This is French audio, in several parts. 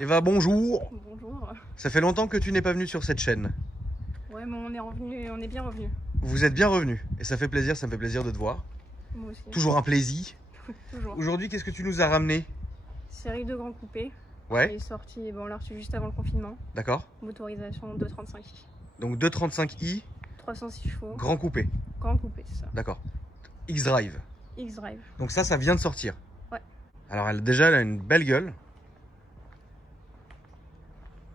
Eva, bonjour. Bonjour. Ça fait longtemps que tu n'es pas venu sur cette chaîne. Ouais, mais on est bien revenu. Vous êtes bien revenu et ça fait plaisir, ça me fait plaisir de te voir. Moi aussi. Toujours un plaisir. Toujours. Aujourd'hui, qu'est-ce que tu nous as ramené? Série de grands coupés. Ouais. Qui est sortie, bon, on l'a reçu juste avant le confinement. D'accord. Motorisation 235i. Donc 235i, 306 chevaux. grand coupé. Grand coupé, c'est ça. D'accord. X-Drive. X-Drive. Donc ça vient de sortir. Ouais. Alors déjà, elle a une belle gueule.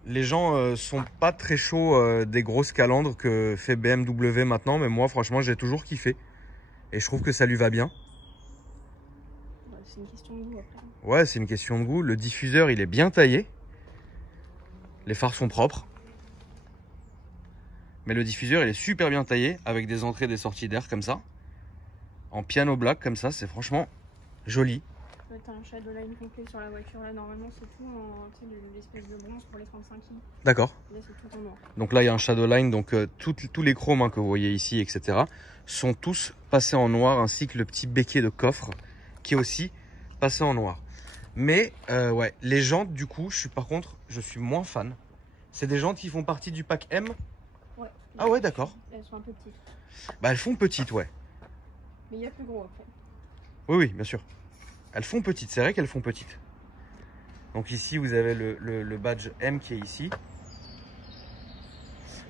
Les gens sont pas très chauds des grosses calandres que fait BMW maintenant, mais moi franchement j'ai toujours kiffé. Et je trouve que ça lui va bien. Ouais, c'est une question de goût après. Ouais, c'est une question de goût. Le diffuseur il est bien taillé. Les phares sont propres. Mais le diffuseur il est super bien taillé avec des entrées et des sorties d'air comme ça. En piano black comme ça, c'est franchement joli. T'as un Shadowline complet sur la voiture là, normalement c'est tout en l'espèce de bronze pour les 35i. D'accord. Là c'est tout en noir. Donc là il y a un Shadowline, donc tous les chromes que vous voyez ici, etc. sont tous passés en noir, ainsi que le petit béquet de coffre qui est aussi passé en noir. Mais ouais, les jantes du coup, je suis moins fan. C'est des jantes qui font partie du pack M. Ouais. Ah ouais, d'accord. Elles sont un peu petites. Bah elles font petites, ouais. Mais il y a plus gros après. Oui, oui, bien sûr. Elles font petites, c'est vrai qu'elles font petites. Donc ici, vous avez le badge M qui est ici.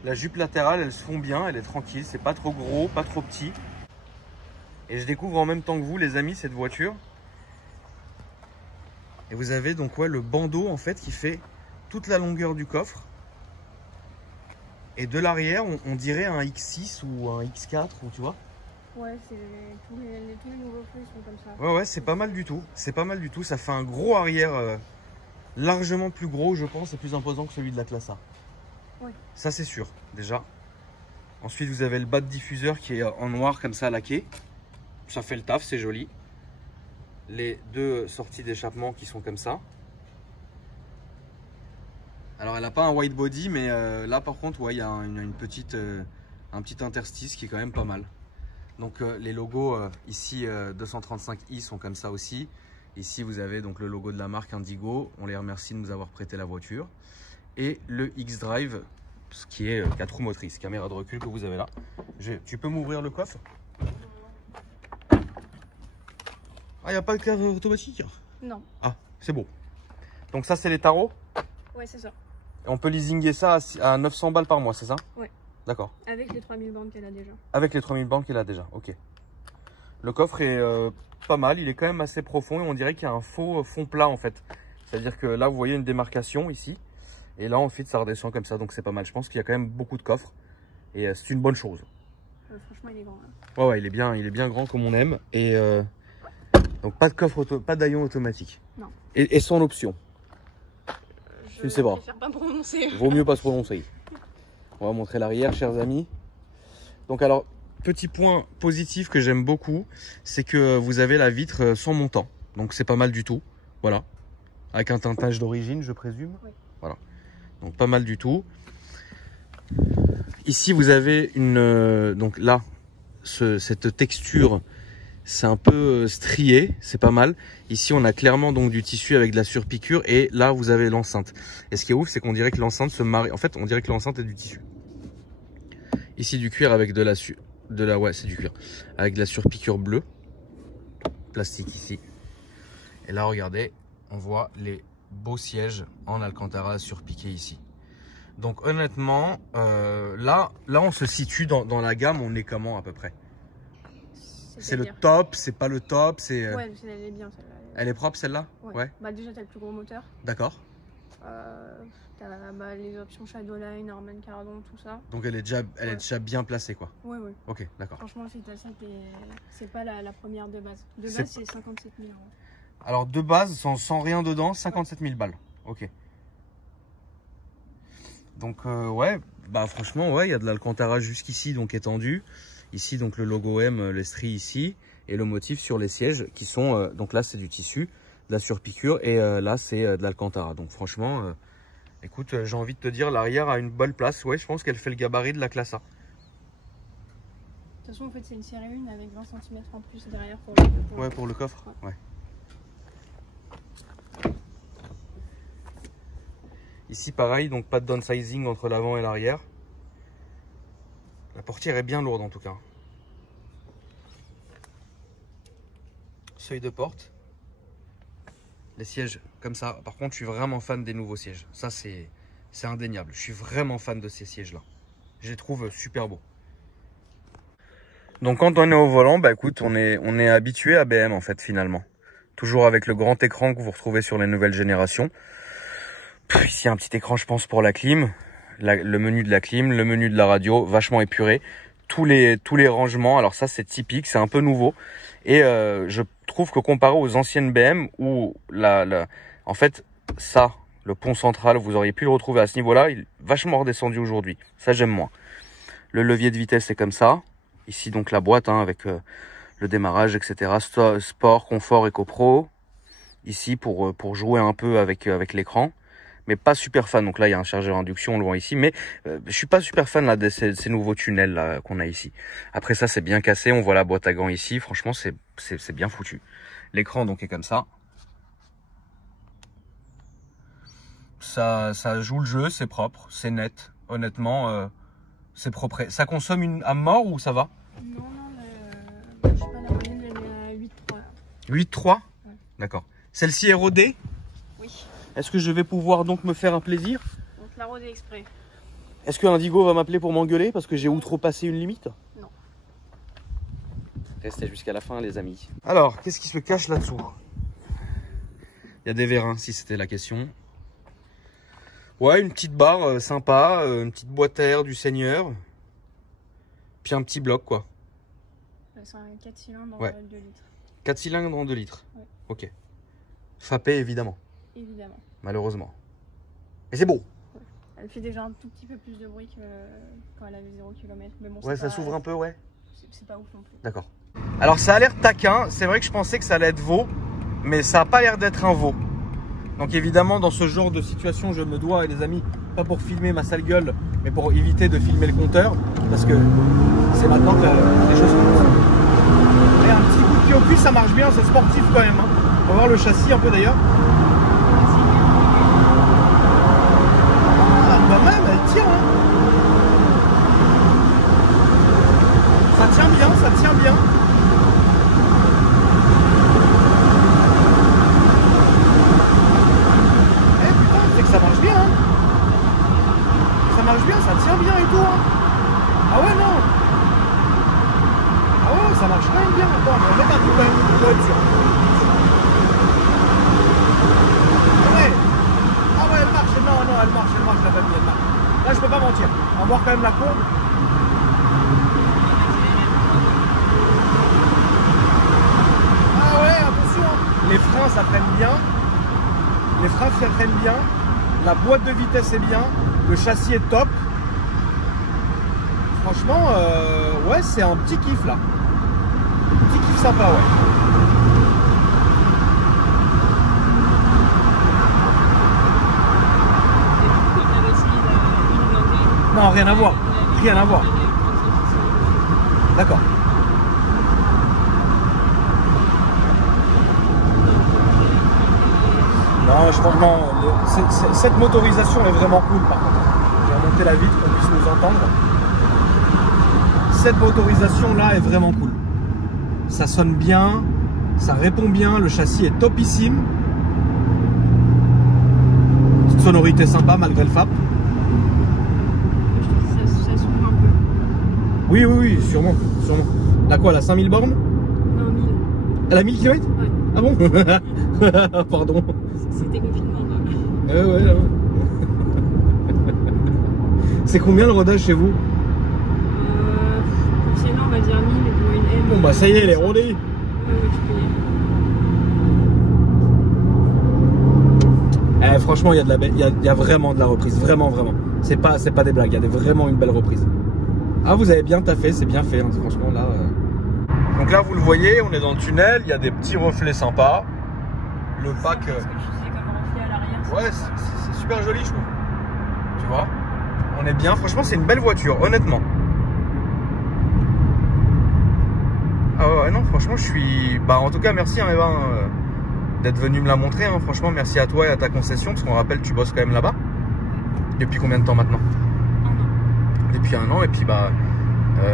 La jupe latérale, elles se font bien, elle est tranquille, c'est pas trop gros, pas trop petit. Et je découvre en même temps que vous, les amis, cette voiture. Et vous avez donc ouais, le bandeau en fait qui fait toute la longueur du coffre. Et de l'arrière, on dirait un X6 ou un X4, ou tu vois. Ouais, tous les nouveaux feux sont comme ça. Ouais, ouais, c'est pas mal du tout. C'est pas mal du tout. Ça fait un gros arrière largement plus gros, je pense, et plus imposant que celui de la classe A. Ouais. Ça, c'est sûr, déjà. Ensuite, vous avez le bas de diffuseur qui est en noir, comme ça, laqué. Ça fait le taf, c'est joli. Les deux sorties d'échappement qui sont comme ça. Alors, elle n'a pas un white body, mais là, par contre, ouais, il y a un petit interstice qui est quand même pas mal. Donc les logos ici 235i sont comme ça aussi. Ici vous avez donc le logo de la marque Indigo. On les remercie de nous avoir prêté la voiture. Et le X-Drive, ce qui est 4 roues motrices, caméra de recul que vous avez là. Tu peux m'ouvrir le coffre? Ah, il n'y a pas de cave automatique? Non. Ah, c'est beau. Donc ça c'est les tarots? Ouais, c'est ça. Et on peut leasinguer ça à 900 balles par mois, c'est ça? Ouais. D'accord. Avec les 3000 bornes qu'elle a déjà. Avec les 3000 bornes qu'elle a déjà, ok. Le coffre est pas mal, il est quand même assez profond et on dirait qu'il y a un faux fond plat en fait. C'est-à-dire que là vous voyez une démarcation ici et là ensuite ça redescend comme ça, donc c'est pas mal. Je pense qu'il y a quand même beaucoup de coffres et c'est une bonne chose. Franchement il est grand. Hein. Ouais, ouais, il est bien grand comme on aime et donc pas de coffre, pas d'aillon automatique. Non. Et sans option. Je sais pas. préfère pas me prononcer. Vaut mieux pas se prononcer. On va montrer l'arrière, chers amis. Donc alors, petit point positif que j'aime beaucoup, c'est que vous avez la vitre sans montant. Donc c'est pas mal du tout. Voilà. Avec un teintage d'origine, je présume. Oui. Voilà. Donc pas mal du tout. Ici, vous avez donc là, cette texture, c'est un peu strié, c'est pas mal. Ici, on a clairement donc du tissu avec de la surpiqûre et là, vous avez l'enceinte. Et ce qui est ouf, c'est qu'on dirait que l'enceinte se marie. En fait, on dirait que l'enceinte est du tissu. Ici, du cuir avec ouais, c'est du cuir avec de la surpiqûre bleue, plastique ici. Et là, regardez, on voit les beaux sièges en Alcantara surpiqués ici. Donc honnêtement, là, on se situe dans la gamme. On est comment à peu près? C'est le top, c'est pas le top, c'est. Ouais, elle est bien celle-là. Elle est propre celle-là? Ouais. Bah déjà t'as le plus gros moteur. D'accord. T'as les options Shadowline, Harman Kardon, tout ça. Donc elle est déjà bien placée quoi. Ouais, ouais. Ok, d'accord. Franchement si t'as ça, c'est pas la première de base. De base c'est 57 000 €. Alors de base, sans rien dedans, 57 000 balles. Ok. Donc ouais, bah franchement ouais, il y a de l'Alcantara jusqu'ici donc étendu. Ici donc le logo M, les stries ici et le motif sur les sièges qui sont donc là c'est du tissu, de la surpiqûre et là c'est de l'Alcantara. Donc franchement, écoute, j'ai envie de te dire l'arrière a une bonne place. Ouais, je pense qu'elle fait le gabarit de la classe A. De toute façon en fait c'est une série 1 avec 20 cm en plus derrière pour le coffre. Ouais. Ici, pareil, donc pas de downsizing entre l'avant et l'arrière. La portière est bien lourde en tout cas. Seuil de porte. Les sièges comme ça. Par contre, je suis vraiment fan des nouveaux sièges. Ça, c'est indéniable. Je suis vraiment fan de ces sièges-là. Je les trouve super beaux. Donc quand on est au volant, bah écoute, on est habitué à BM en fait finalement. Toujours avec le grand écran que vous retrouvez sur les nouvelles générations. Ici un petit écran je pense pour la clim, le menu de la clim, le menu de la radio, vachement épuré. Tous les rangements, alors ça c'est typique, c'est un peu nouveau. Et je trouve que comparé aux anciennes BM où en fait ça, le pont central, vous auriez pu le retrouver à ce niveau-là, il est vachement redescendu aujourd'hui. Ça j'aime moins. Le levier de vitesse c'est comme ça. Ici donc la boîte avec le démarrage, etc. Sport, confort, EcoPro. Ici pour jouer un peu avec l'écran. Mais pas super fan. Donc là il y a un chargeur induction, on le voit ici. Mais je suis pas super fan là de ces nouveaux tunnels là qu'on a ici. Après ça c'est bien cassé. On voit la boîte à gants ici. Franchement c'est bien foutu. L'écran donc est comme ça. Ça joue le jeu, c'est propre, c'est net. Honnêtement. C'est propre. Ça consomme à mort ou ça va? Non, je sais pas, la moyenne elle est à 8,3. 8,3 ouais. D'accord. Celle-ci est rodée? Oui. Est-ce que je vais pouvoir donc me faire un plaisir? On te l'a rodée exprès. Est-ce que Indigo va m'appeler pour m'engueuler parce que j'ai outrepassé une limite? Non. Restez jusqu'à la fin les amis. Alors, qu'est-ce qui se cache là-dessous? Il y a des vérins si c'était la question. Ouais, une petite barre sympa, une petite boîte à air du Seigneur. Puis un petit bloc quoi. C'est un 4 cylindres ouais. En 2 litres. 4 cylindres en 2 litres. Ouais. Ok. Fapé évidemment. Évidemment. Malheureusement. Mais c'est beau. Ouais. Elle fait déjà un tout petit peu plus de bruit que quand elle avait 0 km. Mais bon, ouais, ça s'ouvre un peu, ouais. C'est pas ouf non plus. D'accord. Alors ça a l'air taquin. C'est vrai que je pensais que ça allait être veau. Mais ça n'a pas l'air d'être un veau. Donc évidemment dans ce genre de situation je me dois, et les amis, pas pour filmer ma sale gueule, mais pour éviter de filmer le compteur, parce que c'est maintenant que les choses commencent. Et un petit coup de pied au cul, ça marche bien, c'est sportif quand même. On va voir le châssis un peu d'ailleurs. Ah quand même, elle tient. Ça tient bien, ça tient bien. Ça marche bien, hein. Ça marche bien, ça tient bien et tout, hein. Ah ouais, non. Ah ouais, ça marche quand même bien. Attends, on va mettre un coup quand même pour être sûr. Ah ouais. Ah ouais, elle marche. Non, elle marche, la famille, elle marche. Là, je peux pas mentir. On va voir quand même la courbe. Ah ouais, attention. Les freins, ça freine bien. Les freins, ça freine bien. La boîte de vitesse est bien, le châssis est top. Franchement, ouais, c'est un petit kiff là. Petit kiff sympa, ouais. Non, rien à voir. Rien à voir. D'accord. Non, je pense non. Cette motorisation est vraiment cool par contre. Je vais remonter la vitre pour qu'on puisse nous entendre. Cette motorisation là est vraiment cool. Ça sonne bien, ça répond bien, le châssis est topissime. Petite sonorité sympa malgré le FAP. Ça s'ouvre un peu. Oui, sûrement. La quoi, la 5000 bornes? Non, 1000. Elle a 1000 km? Ouais. Ah bon? Pardon. C'était confinement. Ouais. C'est combien le rodage chez vous? Pour Sienna, on va dire 1000 et pour une M. Bon bah ça y est, elle est rodée. Ouais, tu peux y aller. Franchement, il y a vraiment de la reprise, vraiment. C'est pas des blagues, il y a vraiment une belle reprise. Ah, vous avez bien taffé, c'est bien fait, hein, franchement là. Donc là, vous le voyez, on est dans le tunnel, il y a des petits reflets sympas. Le pack. C'est ce que je disais comme reflet à l'arrière. Ouais, c'est super joli, je trouve. Tu vois, on est bien. Franchement, c'est une belle voiture, honnêtement. Ah ouais, non, franchement, je suis. Bah, en tout cas, merci, hein, Eva, d'être venu me la montrer. Hein. Franchement, merci à toi et à ta concession, parce qu'on rappelle, tu bosses quand même là-bas. Depuis combien de temps maintenant? 1 an. Depuis 1 an, et puis bah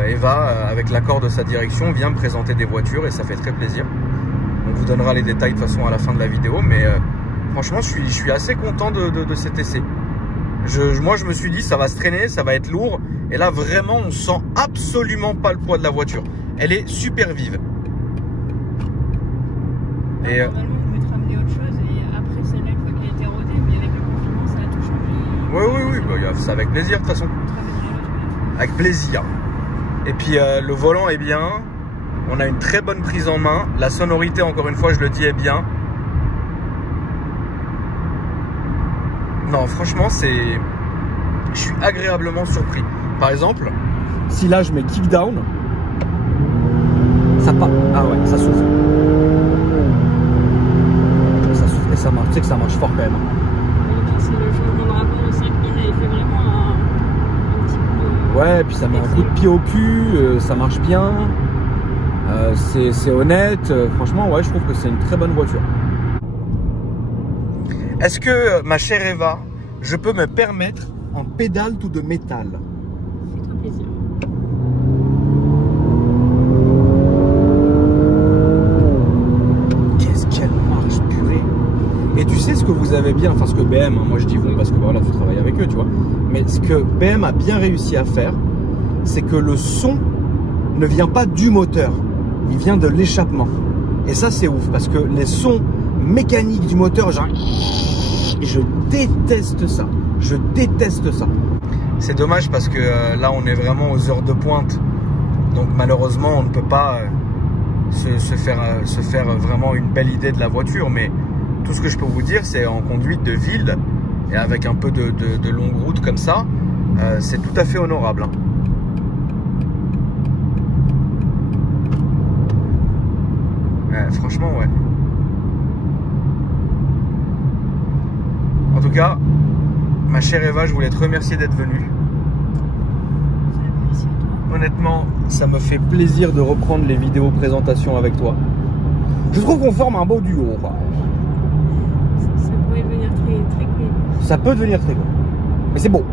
Eva, avec l'accord de sa direction, vient me présenter des voitures et ça fait très plaisir. On vous donnera les détails de toute façon à la fin de la vidéo, mais franchement je suis assez content de cet essai. Moi je me suis dit ça va se traîner, ça va être lourd, et là vraiment on sent absolument pas le poids de la voiture. Elle est super vive. Et normalement je voulais te ramener autre chose, et après celle-là, une fois qu'elle a été rodée, mais avec le confinement ça a tout changé. oui, bah, c'est avec plaisir de toute façon. Avec plaisir. Et puis le volant est bien, on a une très bonne prise en main, la sonorité encore une fois je le dis est bien. Non franchement je suis agréablement surpris. Par exemple, si là je mets kick down, ça part. Ah ouais, ça souffle. Ça souffle et ça marche, tu sais que ça marche fort quand même. C'est le changement de rapport au 5000, il fait vraiment un petit coup de... Ouais, et puis ça met un coup de pied au cul, ça marche bien, c'est honnête, franchement ouais je trouve que c'est une très bonne voiture. Est-ce que ma chère Eva, je peux me permettre un pédale tout de métal? Fais-toi plaisir. Qu'est-ce qu'elle marche, purée. Et tu sais ce que vous avez bien, enfin ce que BM, hein, moi je dis vous parce que voilà tu travailles avec eux tu vois, mais ce que BM a bien réussi à faire, c'est que le son ne vient pas du moteur, il vient de l'échappement. Et ça c'est ouf parce que les sons mécaniques du moteur, genre, je déteste ça. Je déteste ça. C'est dommage parce que là on est vraiment aux heures de pointe. Donc malheureusement on ne peut pas se faire vraiment une belle idée de la voiture. Mais tout ce que je peux vous dire, c'est en conduite de ville et avec un peu de longue route comme ça, c'est tout à fait honorable, hein. Franchement ouais. En tout cas, ma chère Eva, je voulais te remercier d'être venue. Merci à toi. Honnêtement, ça me fait plaisir de reprendre les vidéos présentations avec toi. Je trouve qu'on forme un beau duo, quoi. Ça pourrait devenir très con. Ça peut devenir très bon. Mais c'est beau.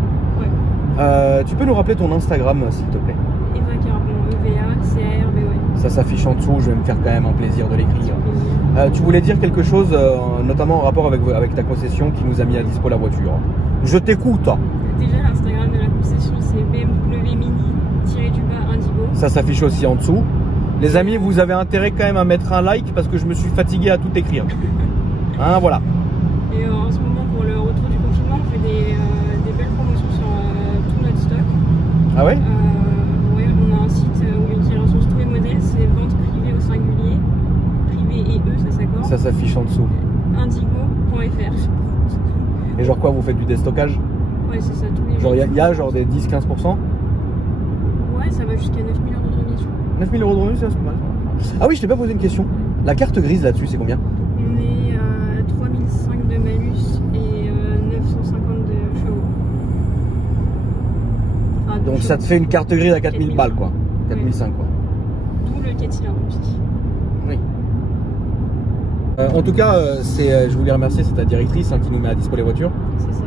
Ouais. Tu peux nous rappeler ton Instagram, s'il te plaît? Eva Carbon, EVA, CARBON. Ça s'affiche en dessous, je vais me faire quand même un plaisir de l'écrire. Tu voulais dire quelque chose, notamment en rapport avec ta concession qui nous a mis à dispo la voiture. Je t'écoute. Déjà, l'Instagram de la concession, c'est BMW Mini-du-bas Indigo. Ça s'affiche aussi en dessous. Les amis, vous avez intérêt quand même à mettre un like parce que je me suis fatigué à tout écrire. Hein, voilà. Et en ce moment, pour le retour du confinement, on fait des belles promotions sur tout notre stock. Ah ouais? Ouais, on a un site qui recense tous les modèles, c'est vente privée au singulier. Privé et E, ça s'accorde. Ça s'affiche en dessous. Indigo.fr. Et genre quoi, vous faites du déstockage? Ouais, c'est ça, tous les Genre jours. il y a genre des 10-15%? Ouais, ça va jusqu'à 9 000 € de remise. 9 000 € de revenus, c'est pas mal. Ah oui, je t'ai pas posé une question. La carte grise là-dessus, c'est combien? On est à 3005 de malus et 950 de chevaux. Enfin, Donc ça te fait une carte grise à 4000 balles quoi. 4005 quoi. D'où le 4 cylindres aussi. Oui. En tout cas, je voulais remercier, c'est ta directrice qui nous met à dispo les voitures. C'est ça.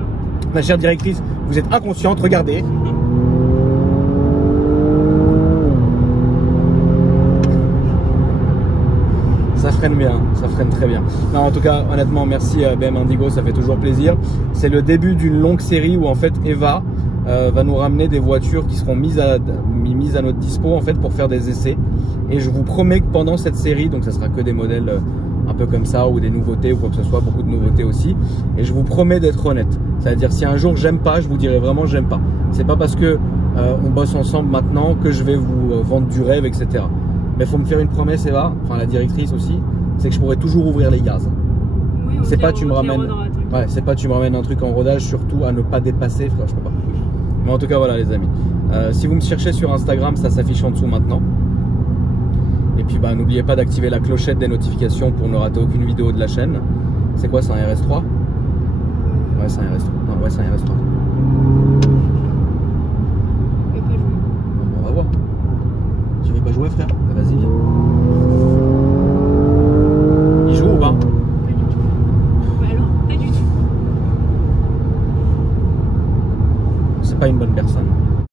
Ma chère directrice, vous êtes inconsciente, regardez. Ça freine bien, ça freine très bien. Non, en tout cas, honnêtement, merci BM Indigo, ça fait toujours plaisir. C'est le début d'une longue série où en fait Eva va nous ramener des voitures qui seront mises à notre dispo en fait pour faire des essais. Et je vous promets que pendant cette série, donc ça sera que des modèles un peu comme ça ou des nouveautés ou quoi que ce soit, beaucoup de nouveautés aussi. Et je vous promets d'être honnête. C'est-à-dire si un jour j'aime pas, je vous dirai vraiment j'aime pas. C'est pas parce que on bosse ensemble maintenant que je vais vous vendre du rêve, etc. Mais il faut me faire une promesse, Eva, enfin la directrice aussi, c'est que je pourrais toujours ouvrir les gaz. Oui, C'est pas tu me ramènes, ouais, c'est pas tu me ramènes un truc en rodage, surtout à ne pas dépasser, frère, je peux pas. Mais en tout cas voilà les amis. Si vous me cherchez sur Instagram, ça s'affiche en dessous maintenant. Et puis bah n'oubliez pas d'activer la clochette des notifications pour ne rater aucune vidéo de la chaîne. C'est quoi, c'est un RS3? Ouais, c'est un RS3. Non, ouais, c'est un RS3. Je vais pas jouer. On va voir. Tu veux pas jouer, frère? Bah, vas-y, viens. Il joue ou pas? Pas du tout. Bah alors, pas du tout. pas une bonne personne.